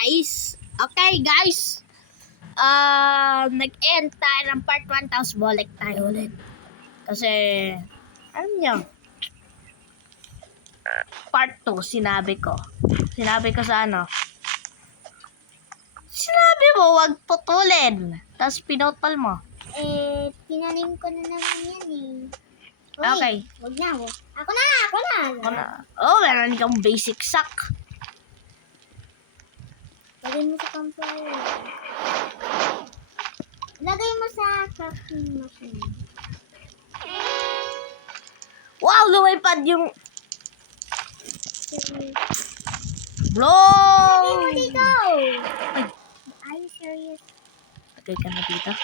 guys. Okay, guys. Nag-end tayo ng part 1 tapos balik tayo ulit. Kasi, alam nyo, part 2, sinabi ko sa ano. Sinabi mo, wag putulin. Tapos pinutol mo. Tinanim ko na naman yan eh. Okay. Wag na. Ako na. Oh, meron kang basic sack. Lagay mo sa campfire. Lagay mo sa crafting machine. Wow, lumipad yung... Bro! Lagay mo dito. Are you serious? Lagay ka na dito.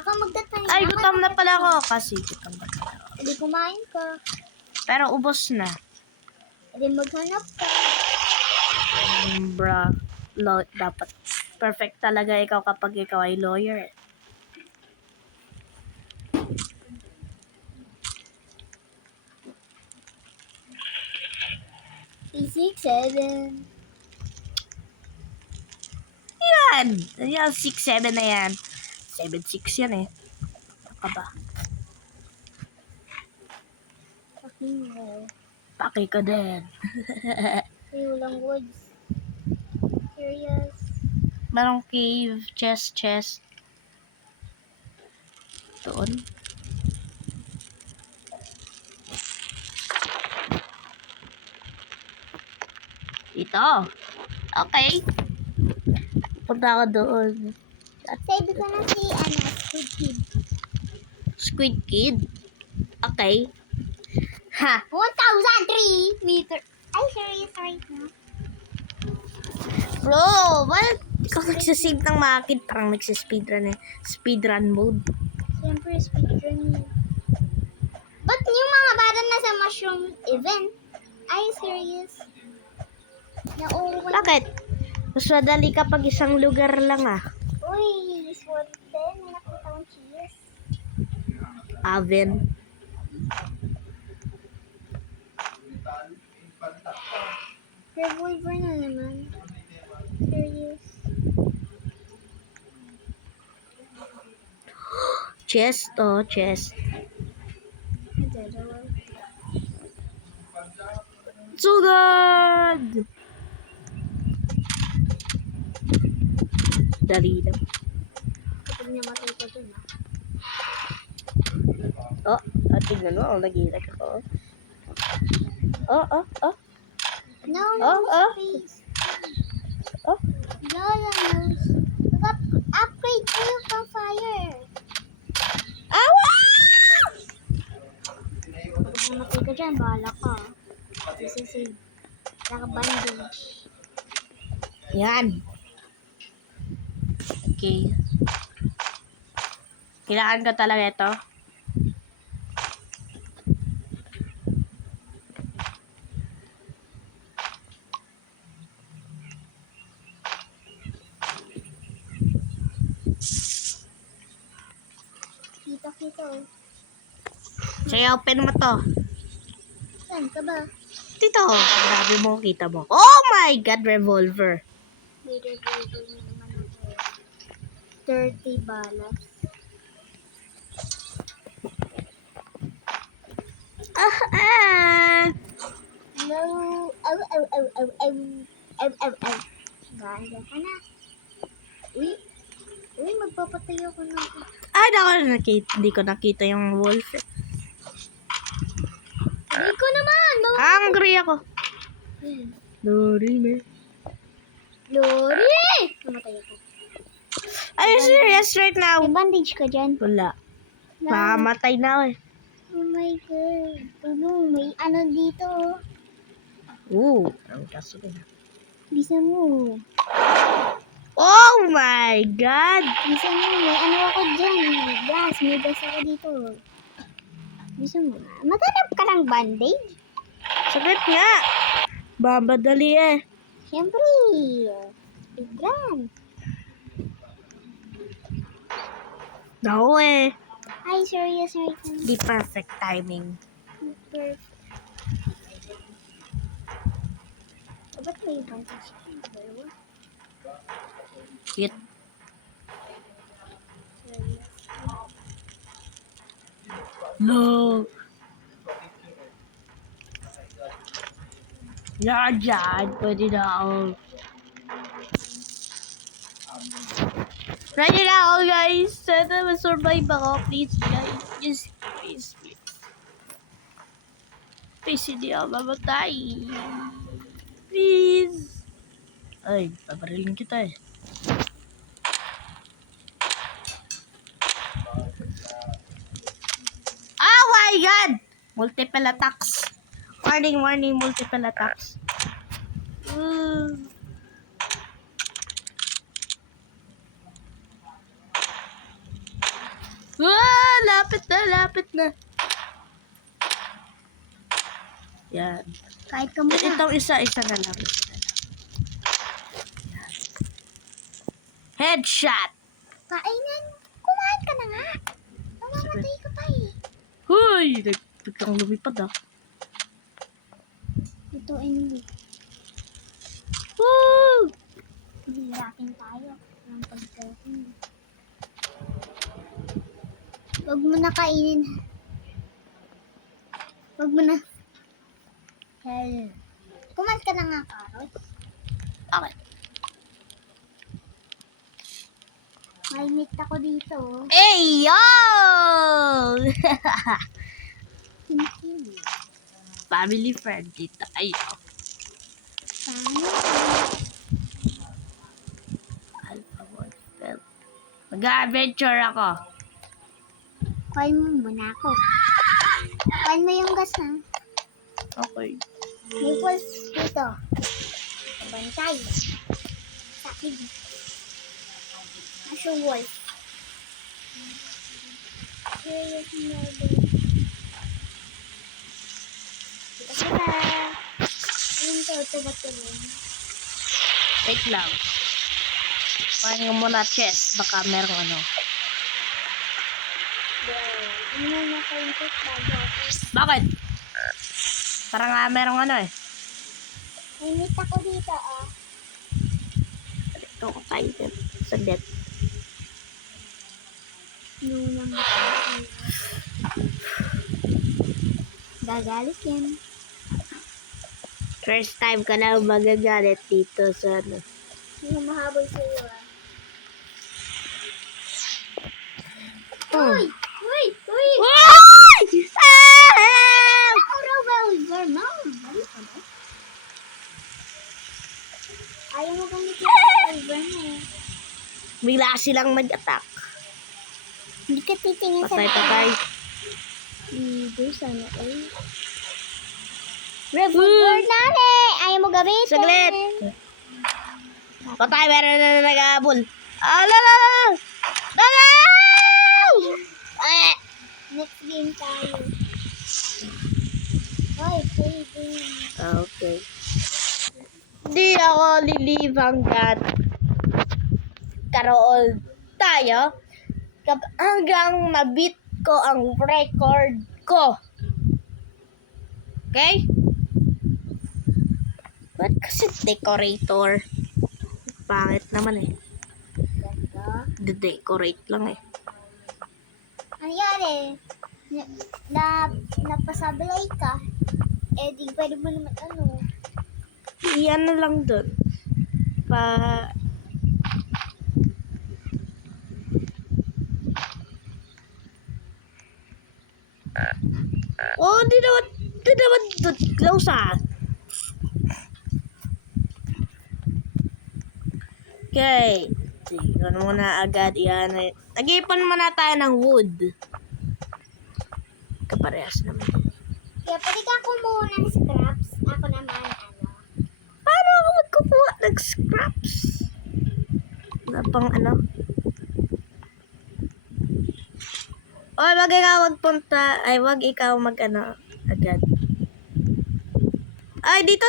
Ako magtatanim. Ay, gutom na pala ako. Kasi gutom na pala ako. Hindi kumain ka. Pero ubos na. Hindi maghanap ka. Bra, dapat perfect talaga ikaw kapag ikaw ay lawyer. P6, 7. Yan! Yan, 6-7 na yan. 7-6 yan eh. Ano ba? Fucking hell. Paki ko din. Ay, walang woods. Serious. Merong cave, chest. Doon. Dito. Okay. Punta ako doon. Save ko na si, Squid Kid. Squid Kid. Okay. Ha! 1,003 meter. Ay, serious right now. Bro, bakit ikaw nagsasave ng makakit? Parang nagsaspeedrun eh. Speedrun mode. Siyempre, speedrun yun. Ba't yung mga bata na sa mushroom event? Ay, serious? Nauuwan. Bakit? Mas madali kapag isang lugar lang ah. Uy, sword din. May nakita kong cheese. Oven. Revolver na naman. Serious. Chest oh, chest. Sugad! Dali lang. Kapag niya matay dun Oh, tingnan mo. Oh, nag-ilag ako. Oh. No, Oh. please. Oh. No. Upgrade ko yung campfire. Awa! Kapag namatay ka dyan, bahala ka. Isasave. Naka-bandage. Yan. Okay. Kailangan ko talaga ito. Kita. Sige, open mo to. Saan ka ba? Dito. Grabe mo, kita mo. Oh my God, revolver. May revolver na naman ako. 30 balas. No. Bahala ka na. Uy, magpapatay ako ng... Ay, hindi ko nakita yung wolf. Hindi ko naman! Hungry ako. Lori. Lori! Namatay ako. Are you serious right now? May bandage ka dyan. Wala. No. Makamatay na ako eh. Oh my God. May ano dito. Ang kaso na. Bisa mo. Oh my God! Bisa mo. May ano ako dyan. May gas ako dito. Bisa mo. Matanap ka ng bandage? Sakit nga. Babadali eh. Siyempre. Bigyan. No eh. Ay, serious right now. Di perfect timing. Perfect. Ba't may bandage? Dalawa? Hit. No. Yan, yan. Pwede na ako. Ready na ako, guys. Sana masurvive ako. Please, guys. Just, please, please. Please, hindi ako mamatay. Please. Ay, pabarilin kita eh. Oh my God! Multiple attacks. Warning, warning, multiple attacks. Lapit na, lapit na. Yan. Kahit ka muna. Itong isa na lang. Headshot. Kainin. Kumain ka na nga. Namamatay ka pa eh. Huy! Biglang lumipad ah. Ito hindi. Woo! Hihirakin tayo ng pagkain. Huwag mo na kainin. Huwag mo na. Hell. Kumain ka na nga, Carol. Okay. May meat ako dito. Hey, yo! Hindi. Family friendly tayo. Paano? Alpha Wolf. Mag-adventure ako. Call mo muna ako. Call mo yung gas ha. Okay. May wolf dito. Kabantay. Sakig. Aso wolf. Serious murder. Kita. Ayun to, ito ba ito yun? Wait lang. Paano muna chest? Baka merong ano. Ano na kayo ito? Bago ako. Bakit? Parang nga merong ano eh. May meat ako dito ah. Ito ko tayo. Saglit. Nunang gagalit yan. First time ka lang magagalit dito sa ano. Hindi mahabol sa'yo ah. Oh. Uy! Uy! Uy! Why? Ah! Revolver, mom! Ano ka ba? Ayaw mo bang revolver mo eh? Bigla silang mag-attack. Hindi ka titingin sa Patay. video sana eh. Revolver nani! Ayaw mo gamitin! Saglit! Patay, meron na nag-aabol. Alala! Eh! Next game tayo. Hoy, play game. Okay. Di ako lilive hanggat karoon tayo hanggang mabit ko ang record ko. Okay? Ba't kasi decorator? Pangit naman eh. Ganda. De-decorate lang eh. Ano yari? Napasablay ka. Eh, di pwede mo naman ano. Iyan na lang dun. Oh, di naman dun. Close ah. Okay. Tignan muna agad yan. Nag-ipon muna tayo ng wood. Kaparehas naman. Kaya pwede ka kumuha ng scraps. Ako naman, ano. Paano ako magkukuha ng scraps? Wala pang ano. O, wag ikaw magpunta. Ay, wag ikaw mag-ano agad. Ay, dito!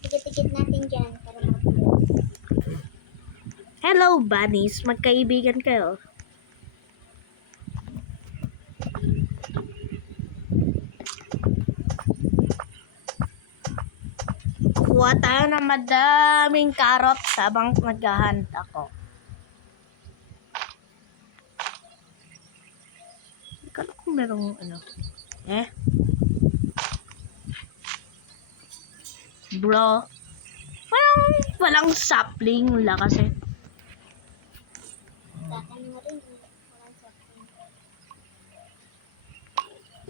Tikit-tikit natin dyan para mabilis. Hello, bunnies. Magkaibigan kayo. kuha tayo ng madaming carrots habang naghahunt ako. Kala ko merong ano. Bro. Walang sapling. Wala kasi. Sa akin mo rin. Walang sapling.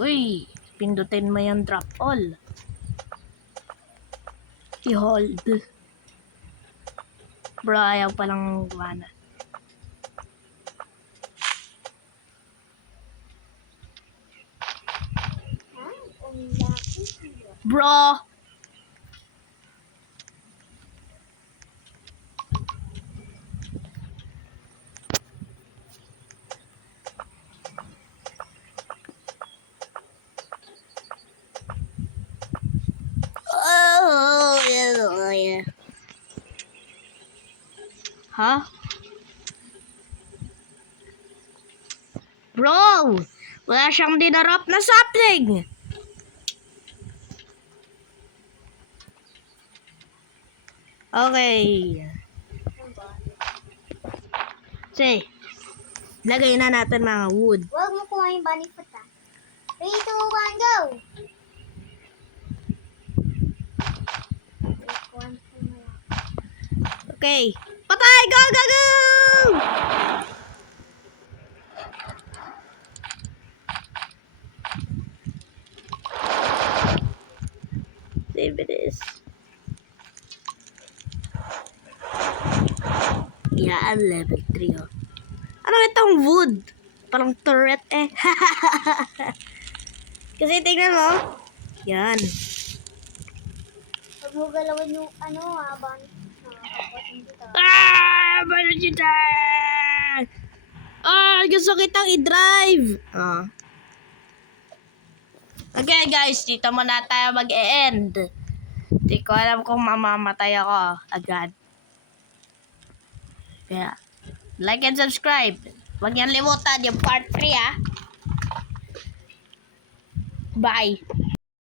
Uy. Pindutin mo yung drop all. I-hold. Bro, ayaw palang gumana. Ang laki. Bro! Oh, yeah. Huh? Bro! Wala siyang dinarap na sapling! Okay. Sige. Lagay na natin mga wood. Huwag mo kuha yung bunny foot ha. 3, 2, 1, go! Okay. Patay! Go, go, go! Save this. Yan, level 3 oh. Ano itong wood? Parang turret eh. Kasi tingnan mo. Yan. Huwag mo galawin yung ano ha, bunny foot ha. Tapos hindi ka. Meron kita! Gusto kitang i-drive. Okay guys, dito muna tayo mag-e-end. Hindi ko alam kung mamamatay ako agad. Kaya, like and subscribe. Huwag niyang limutan yung part 3 ah. Bye.